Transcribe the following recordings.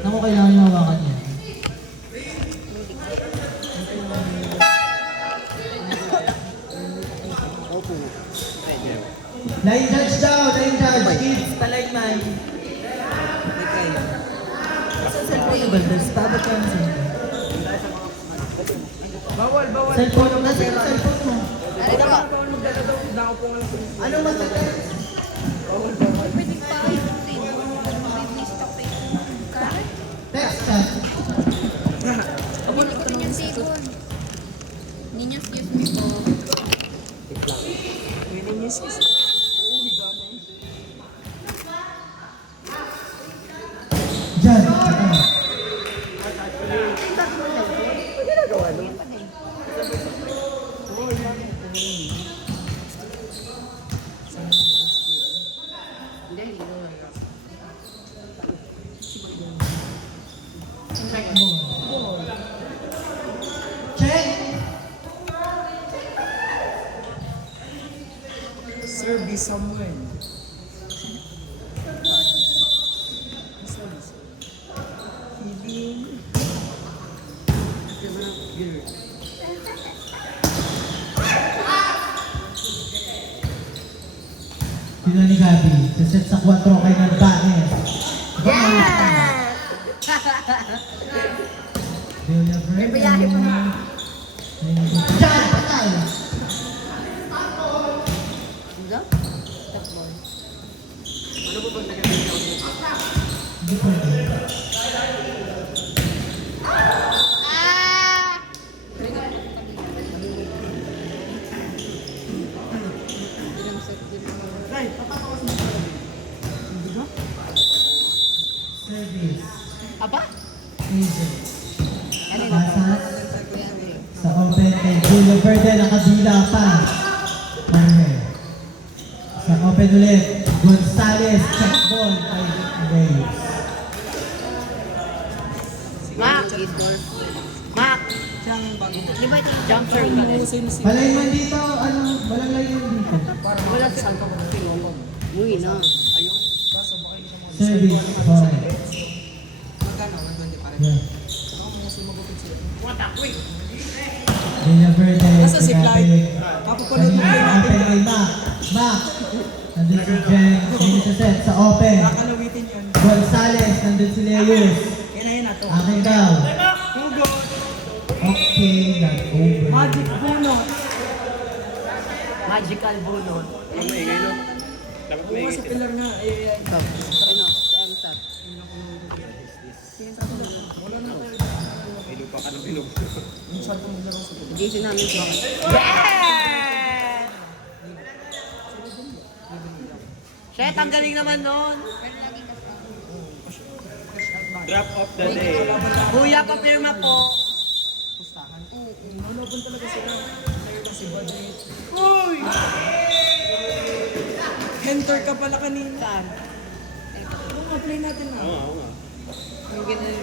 Naku, kailangan yung hawakan niya. Line judge daw, line judge. Kids, pa-line man. Saan cellphone yung Valdez? Paabot ka ng cellphone. Bawal. Cellphone, nasa yung cellphone mo? Bawal magdala daw. Dako po nga lang. Anong magdala? Pwede pa Text chat. Abot ko yung table. Ninyas, excuse me po. Pwede niya sis. Diyan. Check. Service someone. Feeding. Sino ni Gabi? Saset sa 4 kay Narbanes. May bayahe pa nga. Diyan, patay! Hindi pwede. Service. Aba? Agent. Pasas. Sa open kay Julio Verde, nakabila pa. Jorge. Sa open ulit, Gonzales, check ball kay Reyes. Mac! Mac! Siyang bago. Di ba ito jump serve ka din? Balay man dito, walang layo dito. Wala sa alto ko. Uy, na. Service, boy. Magkano? 120 pa rin. Yeah. Ako mo kasi magupit sila. Julio Verde, Nasa si Clyde. grabe. Kapapanood mo Kanina, kayo open natin. kay Mac. Mac. Nandun si Jen, nandun sa set, sa open. Kakalawitin yun. Gonzales, nandun si Leus. Yan na to. Akin daw. Hugo. Okay, nag-over. Magic bunot. Magical bunot. Oo, sa pilar nga. Ay. Ano? MSAT. Wala na tayo. Yung shot mo nila sa pilar. JC namin ito. Shit, ang galing naman nun. Drop of the day. Kuya, papirma po. Pustahan. Manobon talaga sila. Tayo kasi budget. Uy! Enter ka pala kanina. Saan? Oo nga, play natin na. Oo nga. Ang ganun.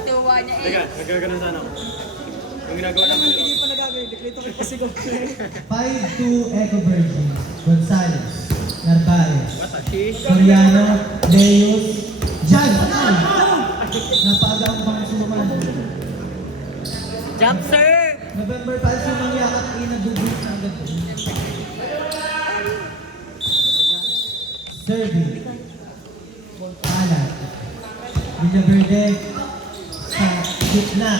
Tuwa niya eh. Teka, nagkaganon sana ako. Yung ginagawa Alam namin mo, hindi pa nagagawin. Deklito ko kasi go. 5-2 Eco Virgin. Gonzales. Narvaez. Watashi. Soriano. Leus. Jan! Patay! Napaaga ang mga suman. Jump serve! November 5 yung yakap inadubos na agad. Serving. Alat. Villa Verde. Sa gitna.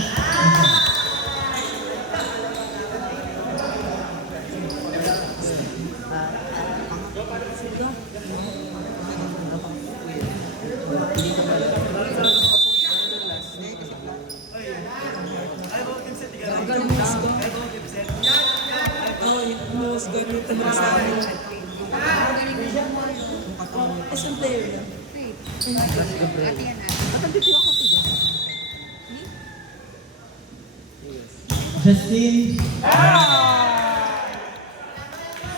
Gagal mo sa go. Oo, yung most ganito mo sa akin. Isang player lang. Justin.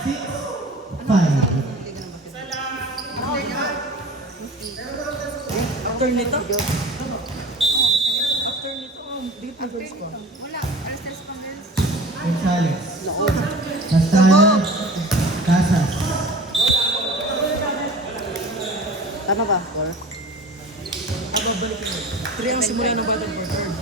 6-5. After nito? After nito, bigit na girls ko. Wala. Alas tres pang girls. Gonzales. Castana. Casas. Tama ba, score? Ababa. balik yun. 3 ang simula ng battle for third.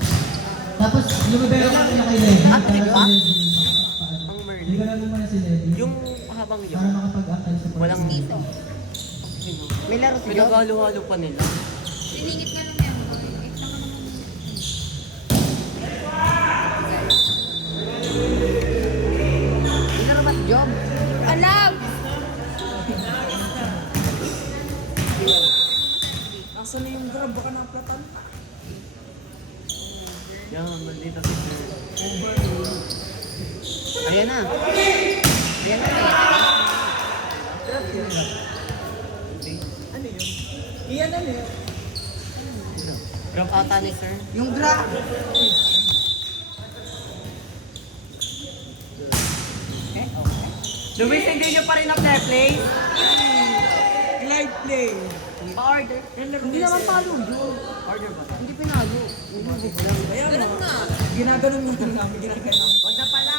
Tapos, lumibero ka niya kay Levy. Ah, para diba? si Levy makapagpaano. Ang Merlin. Liberalan mo muna si Levy. Yung habang yun. Para makapag-ampal sa Walang pag-ibig. May laro si Job. Pinaghalo-halo pa nila. Siningit na lang yan. May laro ba si Job? Alam! Asan na yung grab? Baka naplatan. Yan, maldita si Sir. Ayan na. Ayan na. Ano yun? Iyan ano yun? Grab ata ni Sir. Yung grab! Luis, hindi nyo pa rin na-play? Live play! Pa-order. Hindi naman palo yun. Order ba? Hindi pinalo. Ulubog lang. Ayan mo. Ginaganon mo lang namin. Ginaganon. Wag na pala.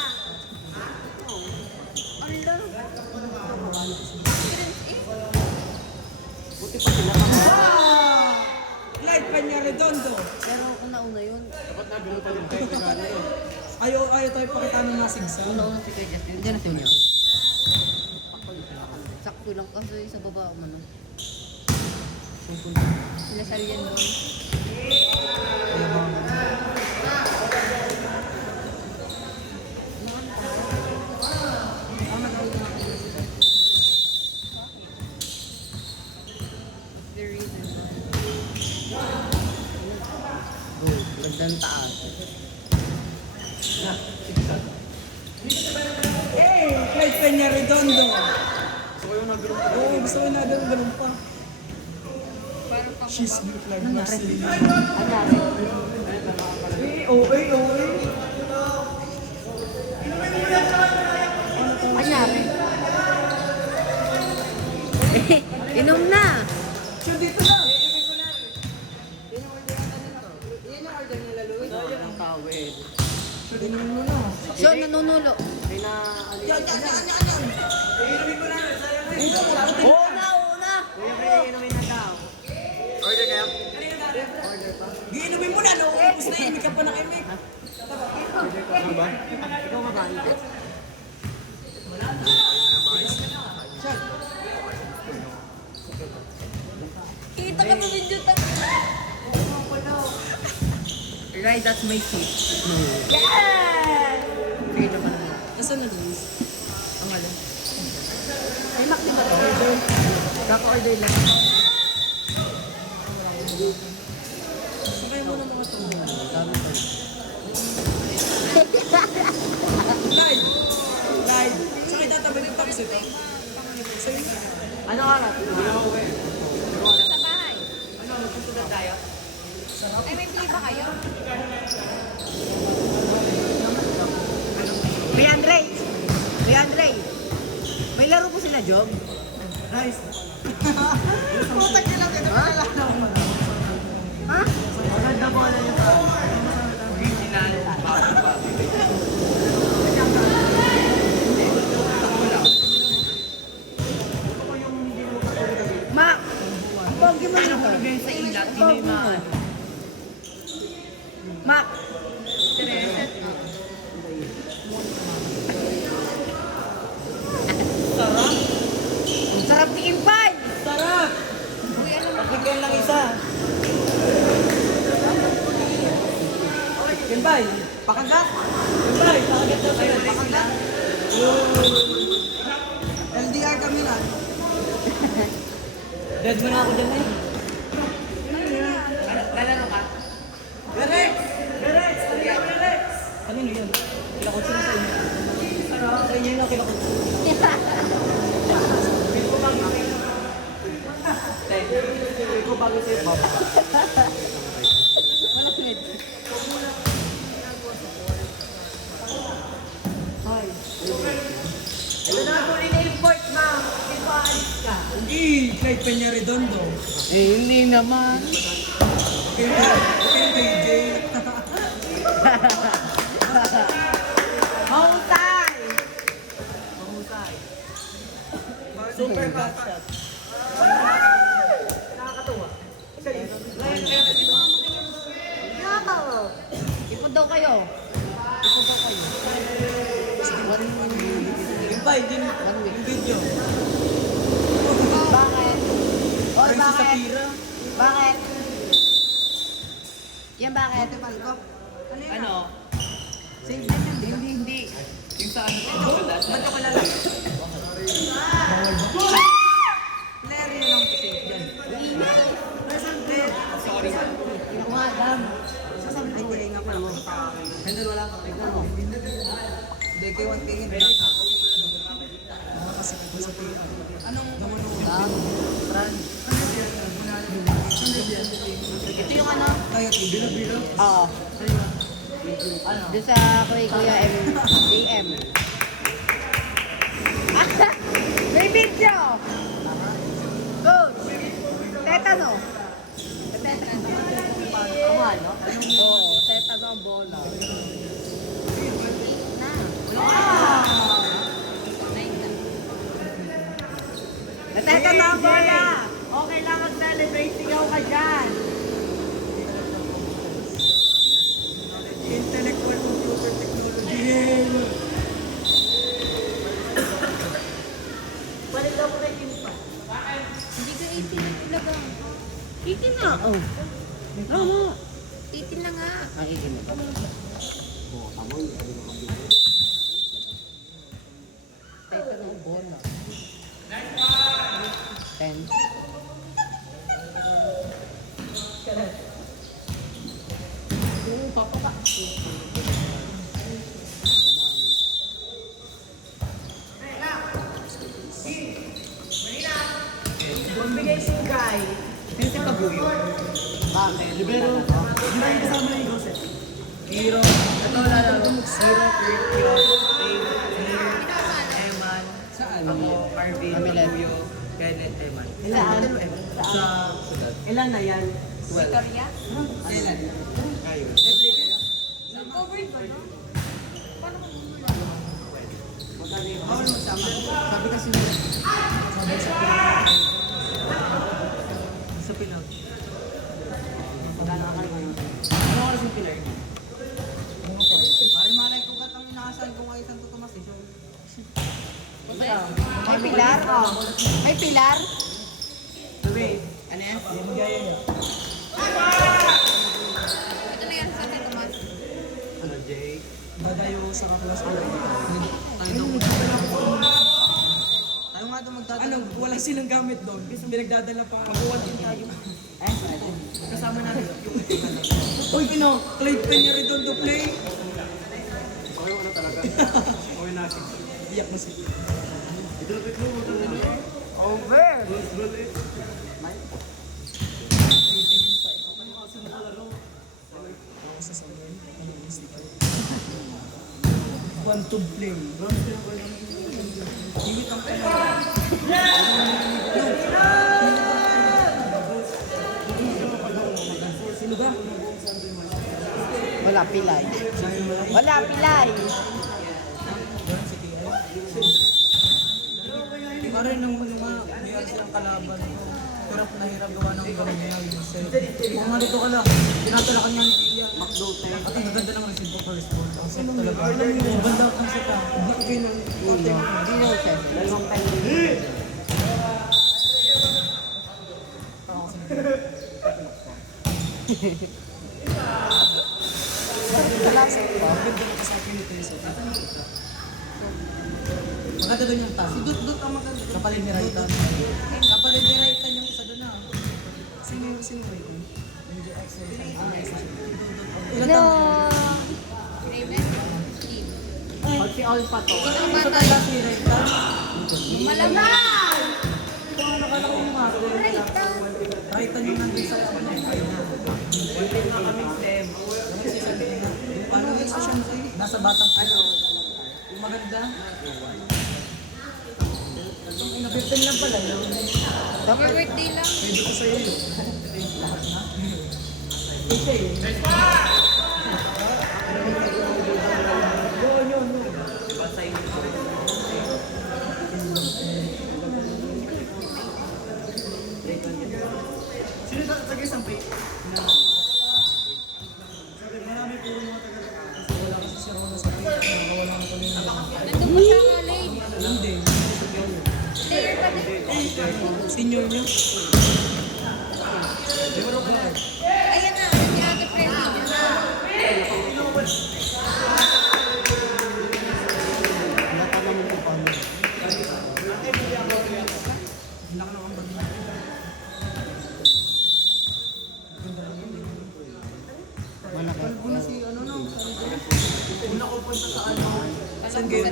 Buti pa sila ka. Live pa niya redondo. Pero kung nauna yun, Ayaw tayo pakita ng nasigsa. una-una si Kuya Justin. Diyan na si Unyo. Sakto lang kasi sa baba umano. Sila Salian doon. The reason why. Good. Gandang taas. Hey! Live pa niya redondo. Oo, gusto ko na ganun pa. Parang pang She's good like Marceline. Anyari? Inom na! So dito na. Ang tawid. Ganun mo na. Siya, nanunulo. Una! Kuya, pwede inumin na daw. Order kayo? Giinumin mo na. Nauubos na. Imik ka pa ng imik. Ikaw mabante. kita ka pa video ta. Right, that's my seat. No. Yes! Kaya naman mo. Nasaan na Luis? Ang alam. Ay, Mac, di ba to? Kaka-order lang. Sakay mo na mga to. Dami pa. Live! Live! Sakay tatabay ng taxi ito. Sa'yo na. Ano oras? Sa bahay. Ano, magsusunod tayo? Ay, may play ba kayo? Kuya Andre! May laro po sila, Job? Nice. Putak nila, pinapalala mo. Ha? Maganda mo na yung original. Ma! Ang pogi mo yun. Sa ilat, hindi na Mac! Sarap! Ang sarap ni Impay! Sarap! Uy, alam mo. Bigyan lang isa. Kimbay, pakagat. Kimbay, pakagat daw sa'yo. Pakagat. LDR kami na. Dead mo na ako dyan eh. Lalaro ka? Rerex! Rerex! Rerex! Kanino yun? Kilakot sila sa inyo. Sa inyo yung kilakot. Ikaw bago sa'yo. Ito na ako in-import, ma'am. Hindi pa alis ka. Hindi, Clyde Peña Redondo. Eh, hindi naman. Okay, DJ. Mahusay! Super fast shot. Nakakatuwa. Lion Kennedy, no? sabay, din yung video. Bakit? Oh, Parang si bakit? Sapira. Bakit? Yan bakit? Ano yun? Ano? Save na yan, di ba? Hindi. Yung sa ano, tinasulat. Ba't ako lalaki? Player yun ang save dyan. Sorry. Ako nga, dam. Sasabihin ko lang ako. Handle wala ka. Hindi, kay 1K yun. Anong Dam. Fran? Ito yung ano? Kaya bila-bila. Oo. Ano? Doon sa Kuya AM. May video! Coach! Tetano. Tetano. Ano ano? Oo, tetano ang bola. Na. Tetano ang bola! Okay lang mag-celebrate, sigaw ka dyan! Intellectual computer technology. Balik daw mo na yung pa. Hindi ka 18 na talaga. 18 na, oh. Tama. 18 na nga. Ah, 18 na ba? Tetano ang bola. 10. Bumigay si Guy. Hindi si Pabuyo. Bakit? Libero. Di ba yung kasama ni Joseph? Hero. Ito lalaro. Hero, Kurt, Yon, Dave, Eman. Saan? Ako, Marvin, Kami lang. Pabuyo, Kenneth, Eman. Saan? Sa... Ilan na yan? Victoria? Ilan? Kayo. Every kayo? Nag-covered ba no? Paano kung mumula? Bawal magsama. Sabi kasi nila. Sabi sa Pilag. Sa Pilag. Magkano ka ngayon? Ano oras yung Pilag? Pari malay ko katang inaasahan ko ngayon Santo Tomas eh. May pilar? May pilar? Sabi, ano yan? Yung gaya niya. Ito na yan sa San Tomas. Ano, Jay? Badayo sa kaklas ko. Tayo nga doon magdadala. Ano, wala silang gamit doon. Pinagdadala pa. Mag-1 din tayo. Kasama natin yung uy, Clyde Peña Redondo play. Okay, ano talaga? Okay na. Iyak mo si. Over! Quantum flame. Hingit ang kamay. Sino ba? Wala pilay. Wala pilay. Pare nung ano nga, mayroon silang kalaban. Hirap na hirap gawa ng ganyan. Kung nga dito ka lang, tinatala ka niya ni Kia. Macdo tayo. At ang ganda ng receive ko first ball. Ang set talaga. Banda ang set ah. Black kayo ng Hindi na siya. Dalawang time din. Kalapit pa. maganda doon yung tao. Si Dut ang maganda. Kapalit ni Raitan. Kapalit ni Raitan yung isa doon na. Sino Raitan? Ilan No. taon? Raven? Steve. Pag si All pa to. Ito ang Sa bata. tanda si Raitan. Malamang! Ito ang nakala ko yung mga. Raitan yung nandun sa kanya. Wala na kami stem. Paano yung station mo? Nasa batang ano? Yung maganda. Ina 15 lang pala. Happy birthday lang. Pwede ko sa'yo yun. Ito yun. Yun. Diba sa'yo? Sino na taga-isang pay? Marami po yung mga taga-isang. Kasi wala kasi si Rona sa pay. Wala ko Nandun pa siya nga late. Hindi. Kalbo na si ano no. Una ko punta sa ano. San game?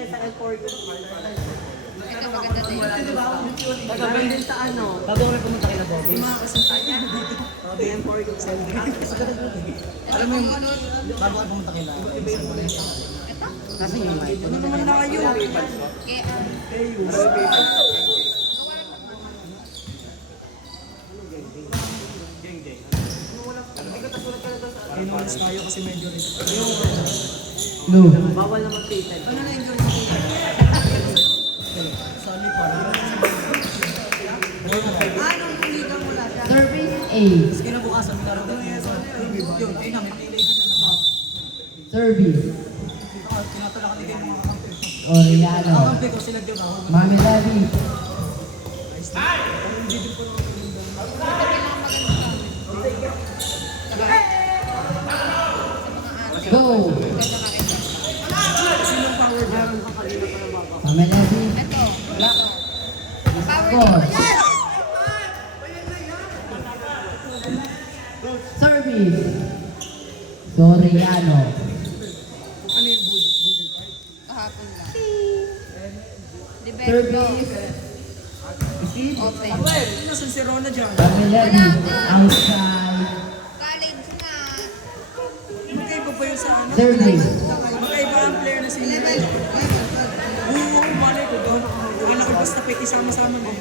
Sa L4 Ito maganda din. Gagawin din sa ano. Bago kami pumunta kay Bobby. Yung mga kasangkaya. Bobby M4 yung sa Alam mo yung Bago kami pumunta kay Bobby. ito? Kasi yung mic. Ano naman na kayo? Kaya, Kinulis tayo kasi medyo rin. Low. Bawal na mag-patent. Ano na enjoy mo? Sali pa. Anong kuligan mo lang siya? Service A. Kinabukasan mo laro din. Yun, ayun na, may play ka na. Service. Tinatalakan din kayo mga kakampi. Ang Oriano. kampi ko sila dyan ako. Mami Daddy. Go. Sinong power dyan? Mami Daddy. ito. Power Boss. dito. Service. Soriano. Ano yung budil? Kahapon lang. Liberto. Service. Open. Well, nasan si Rona dyan? Mami Daddy. Outside. College nga. Magkaiba ba yung sa ano? Service. Magkaiba ang player na sila. Oo, malay ko doon. Akala ko basta pwede isama-sama mo.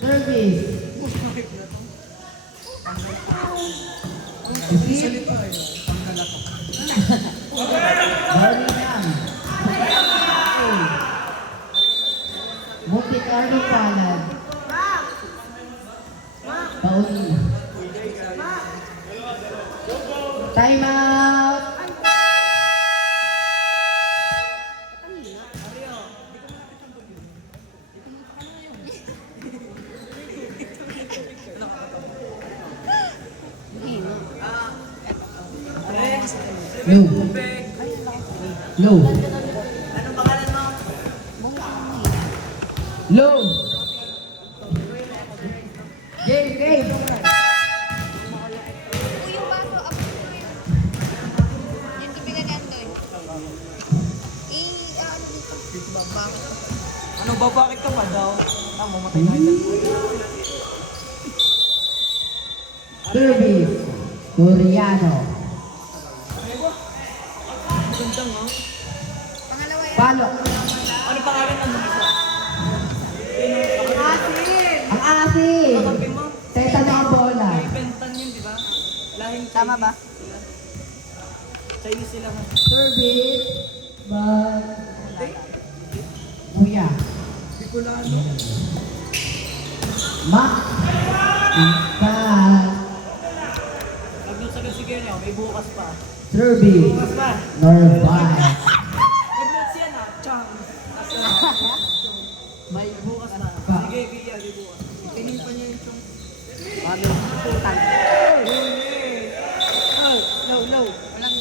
Service. Salita eh. Barilan. Monte Carlo Palad. Paulina. Time out. Low. Low. Low. Game, game. Uy, yung baso. Up mo yun. Yung tubigan yan doon. Ano dito? Bakit? Ano ba, bakit ka pa daw? Mamatay na ito. Service. Soriano. Magandang ha? Pangalawa yan. Palo. Ano pangalan ng mga isa? Ang asin. Kakampi mo? Teta na ang bola. May bentan yun, di ba? Lahing Tama ba? Chinese sila nga. Service. But. Kuya. Bicolano. Ma. Ipa. Huwag nyo sabihin si Kenyo, may bukas pa. Service. Bukas pa. Norvine. Eblats yan ha, Chang. May bukas na. Pa. Sige, Gia, may bukas. Pinipa niya yung Chong. Bobby, putan. Low, low. Walang